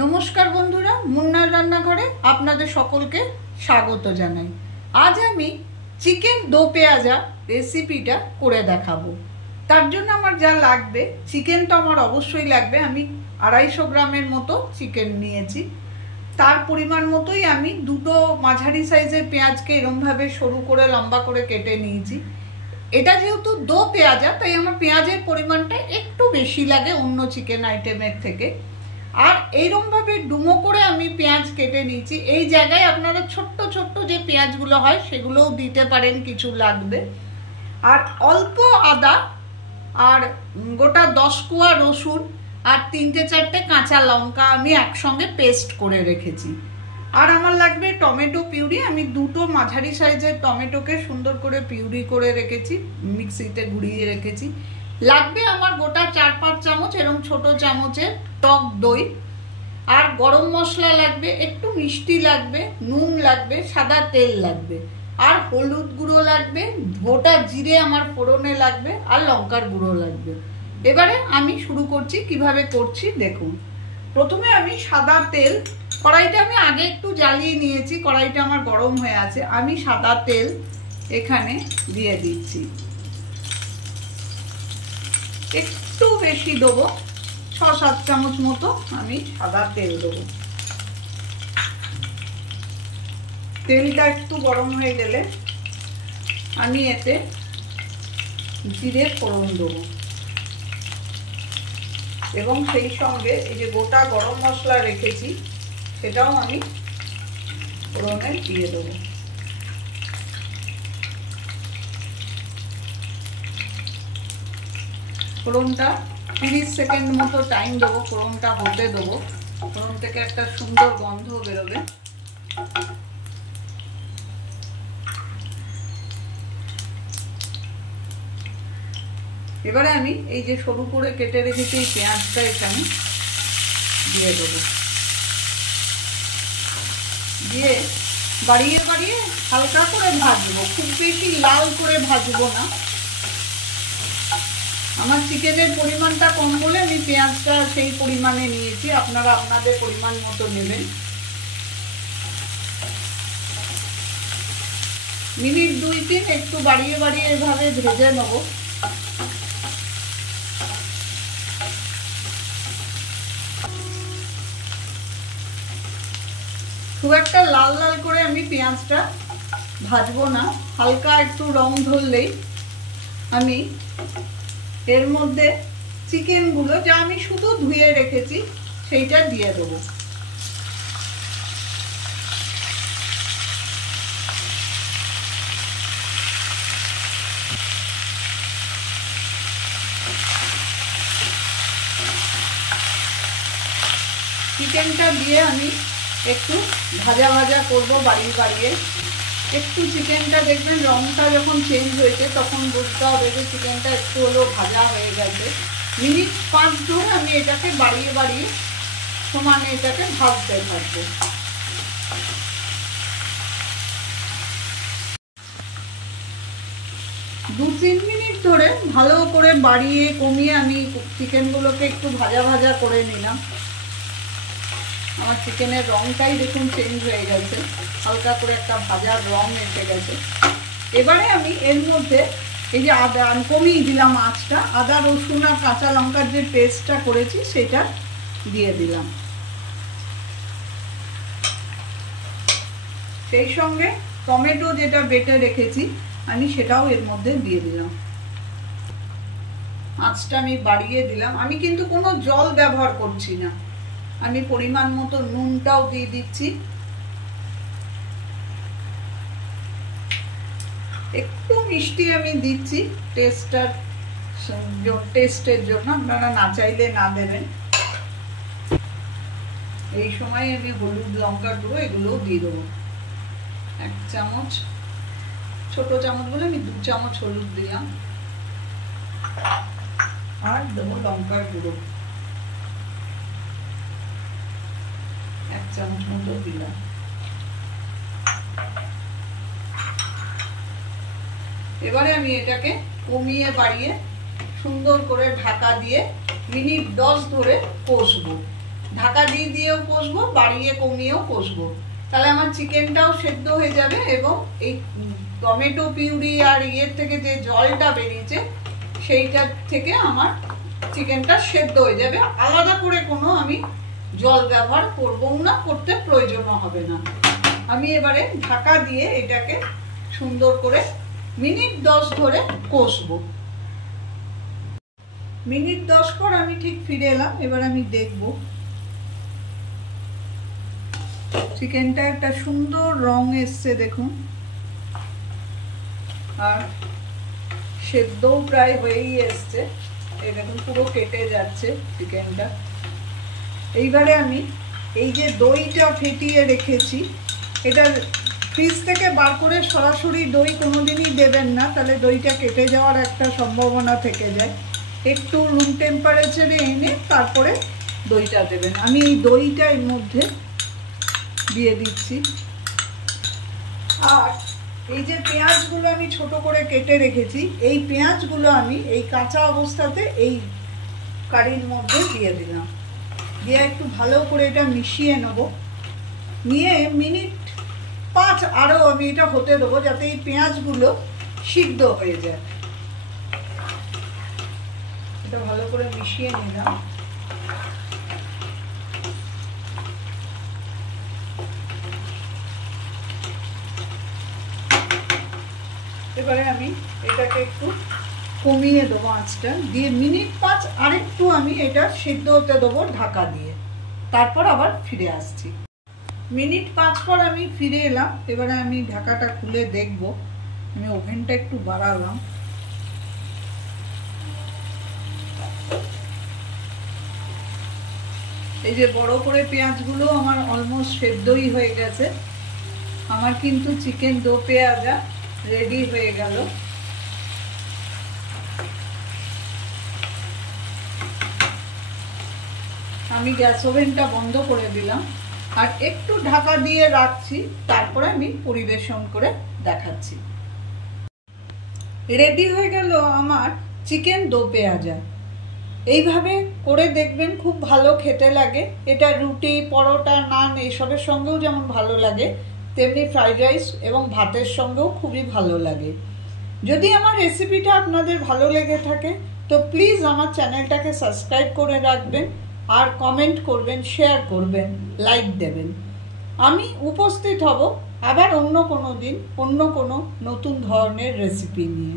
নমস্কার বন্ধুরা, মুন্নার রান্নাঘরে আপনাদের সকলকে স্বাগত জানাই। আজ আমি চিকেন দো পেঁয়াজা রেসিপিটা করে দেখাবো। তার জন্য আমার যা লাগবে, চিকেন তো আমার অবশ্যই লাগবে। আমি 250 গ্রামের মতো চিকেন নিয়েছি। তার পরিমাণ মতোই আমি দুটো মাঝারি সাইজের পেঁয়াজকে এরমভাবে সরু করে লম্বা করে কেটে নিয়েছি। এটা যেহেতু দো পেঁয়াজা, তাই আমার পেঁয়াজের পরিমাণটা একটু বেশি লাগে অন্য চিকেন আইটেমের থেকে। আর এইরকমভাবে ডুমো করে আমি পেঁয়াজ কেটে নিয়েছি। এই জায়গায় আপনারা ছোট্ট ছোট্ট যে পেঁয়াজগুলো হয় সেগুলোও দিতে পারেন, কিছু লাগবে। আর অল্প আদা, আর গোটা 10 কোয়া রসুন, আর 3-4টে কাঁচা লঙ্কা আমি একসঙ্গে পেস্ট করে রেখেছি। আর আমার লাগবে টমেটো পিউরি। আমি দুটো মাঝারি সাইজের টমেটোকে সুন্দর করে পিউরি করে রেখেছি, মিক্সিতে গুঁড়িয়ে রেখেছি। লাগবে আমার গোটা 4-5 চামচ এরকম ছোট চামচের টক দই। আর গরম মশলা লাগবে, একটু মিষ্টি লাগবে, নুন লাগবে, সাদা তেল লাগবে, আর হলুদ গুঁড়ো লাগবে, গোটা জিরে আমার ফোড়নে লাগবে, আর লঙ্কার গুঁড়ো লাগবে। এবারে আমি শুরু করছি। কিভাবে করছি দেখুন। প্রথমে আমি সাদা তেল, কড়াইটা আমি আগে একটু জ্বালিয়ে নিয়েছি, কড়াইটা আমার গরম হয়ে আছে। আমি সাদা তেল এখানে দিয়ে দিচ্ছি, একটু বেশি দেবো, 6-7 চামচ মতো আমি সাদা তেল দেবো। তেলটা একটু গরম হয়ে গেলে আমি এতে জিরে ফোড়ন দেবো, এবং সেই সঙ্গে এই যে গোটা গরম মশলা রেখেছি সেটাও আমি ফোড়নে দিয়ে দেবো। ফোড়নটা 30 সেকেন্ড মতো টাইম দেবো, ফোড়নটা হতে দেবো। ফোড়ন থেকে একটা সুন্দর গন্ধ বেরোবে। এবারে আমি এই যে সরু করে কেটে রেখেছি এই পেঁয়াজটা এখানে দিয়ে দেবো। দিয়ে বাড়িয়ে বাড়িয়ে হালকা করে ভাজবো, খুব বেশি লাল করে ভাজবো না। আমার চিকেনের পরিমাণটা কম বলে আমি পেঁয়াজটা সেই পরিমাণে নিয়েছি, আপনারা আপনাদের পরিমাণ মতো নেবেন। মিনিট 2-3 একটু বাড়িয়ে বাড়িয়ে এভাবে ভেজে নেবো। খুব একটা লাল লাল করে আমি পেঁয়াজটা ভাজবো না, হালকা একটু রং ধরলেই আমি এর মধ্যে চিকেনগুলো, যা আমি শুধু ধুয়ে রেখেছি, সেইটা দিয়ে দেবো। চিকেনটা দিয়ে আমি একটু ভাজা ভাজা করবো বাড়িয়ে বাড়িয়ে। একটু চিকেনটা দেখবেন রংটা যখন চেঞ্জ হয়েছে তখন বুঝতে হবে যে চিকেনটা একটু হলেও ভাজা হয়ে গেছে। মিনিট 5 ধরে আমি এটাকে বাড়িয়ে বাড়িয়ে সমানে এটাকে ভাজতে থাকবো। দু 3 মিনিট ধরে ভালো করে বাড়িয়ে কমিয়ে আমি চিকেনগুলোকে একটু ভাজা ভাজা করে নিলাম। আমার চিকেনের রংটাই দেখুন চেঞ্জ হয়ে গেছে, হালকা করে একটা ভাজার রং এসে গেছে। এবারে আমি এর মধ্যে এই যে আদা, আমি কমিয়ে দিলাম আঁচটা, আদা রসুন আর কাঁচা লঙ্কার যে পেস্টটা করেছি সেটা দিয়ে দিলাম। সেই সঙ্গে টমেটো যেটা বেটে রেখেছি আমি সেটাও এর মধ্যে দিয়ে দিলাম। আঁচটা আমি বাড়িয়ে দিলাম। আমি কিন্তু কোনো জল ব্যবহার করছি না, আমি পরিমাণ মতো নুনটাও দিয়ে দিচ্ছি। একটু মিষ্টি আমি দিচ্ছি টেস্টের জন্য, আপনারা না চাইলে না দেবেন। এই সময় আমি হলুদ লঙ্কার গুঁড়ো এগুলোও দিয়ে দেবো। 1 চামচ, ছোট চামচ বলে আমি 2 চামচ হলুদ দিলাম, আর দেবো লঙ্কার গুঁড়ো 1 চামচ মতো দিলাম। এবারে আমি এটাকে কমিয়ে বাড়িয়ে সুন্দর করে ঢাকা দিয়ে মিনিট 10 ধরে কষবো। ঢাকা দিয়ে দিয়েও কষবো, বাড়িয়ে কমিয়েও কষবো, তাহলে আমার চিকেনটাও সেদ্ধ হয়ে যাবে এবং এই টমেটো পিউরি আর ইয়ের থেকে যে জলটা বেরিয়েছে সেইটার থেকে আমার চিকেনটা সেদ্ধ হয়ে যাবে। আলাদা করে কোনো আমি জল ব্যবহার করবো না, করতে প্রয়োজনও হবে না। আমি এবারে ঢাকা দিয়ে এটাকে সুন্দর করে মিনিট 10 ধরে কষবো। মিনিট 10 পর আমি ঠিক ফিরে এলাম। এবার আমি দেখবো চিকেনটা একটা সুন্দর রং এসছে দেখুন, আর সেদ্ধও প্রায় হয়েই এসছে। এই দেখুন পুরো কেটে যাচ্ছে চিকেনটা। এইবারে আমি এই যে দইটা ফেটিয়ে রেখেছি, এটা ফ্রিজ থেকে বার করে সরাসরি দই কোনোদিনই দেবেন না, তাহলে দইটা কেটে যাওয়ার একটা সম্ভাবনা থেকে যায়। একটু রুম টেম্পারেচারে এনে তারপরে দইটা দেবেন। আমি এই দইটা এর মধ্যে দিয়ে দিচ্ছি। আর এই যে পেঁয়াজগুলো আমি ছোট করে কেটে রেখেছি, এই পেঁয়াজগুলো আমি এই কাঁচা অবস্থাতে এই কারির মধ্যে দিয়ে দিলাম। দিয়ে একটু ভালো করে এটা মিশিয়ে নেব। নিয়ে মিনিট 5 আরও আমি এটা হতে দেবো, যাতে এই পেঁয়াজগুলো সিদ্ধ হয়ে যায়। এটা ভালো করে মিশিয়ে নিলাম। এবারে আমি এটাকে একটু কমিয়ে দেবো আঁচটা, দিয়ে মিনিট 5 আরেকটু আমি এটা সিদ্ধ হতে দেবো ঢাকা দিয়ে, তারপর আবার ফিরে আসছি। মিনিট 5 পর আমি ফিরে এলাম। এবারে আমি ঢাকাটা খুলে দেখব। আমি ওভেনটা একটু বাড়ালাম। এই যে বড় করে পেঁয়াজগুলো আমার অলমোস্ট সেদ্ধই হয়ে গেছে। আমার কিন্তু চিকেন দো পেঁয়াজা রেডি হয়ে গেল। আমি গ্যাস ওভেনটা বন্ধ করে দিলাম আর একটু ঢাকা দিয়ে রাখছি, তারপরে আমি পরিবেশন করে দেখাচ্ছি। রেডি হয়ে গেল আমার চিকেন দো পেঁয়াজা। এইভাবে করে দেখবেন, খুব ভালো খেতে লাগে। এটা রুটি, পরোটা, নান এসবের সঙ্গেও যেমন ভালো লাগে, তেমনি ফ্রাইড রাইস এবং ভাতের সঙ্গেও খুবই ভালো লাগে। যদি আমার রেসিপিটা আপনাদের ভালো লেগে থাকে তো প্লিজ আমার চ্যানেলটাকে সাবস্ক্রাইব করে রাখবেন, আর কমেন্ট করবেন, শেয়ার করবেন, লাইক দেবেন। আমি উপস্থিত হব আবার অন্য কোনো দিন অন্য কোনো নতুন ধরনের রেসিপি নিয়ে।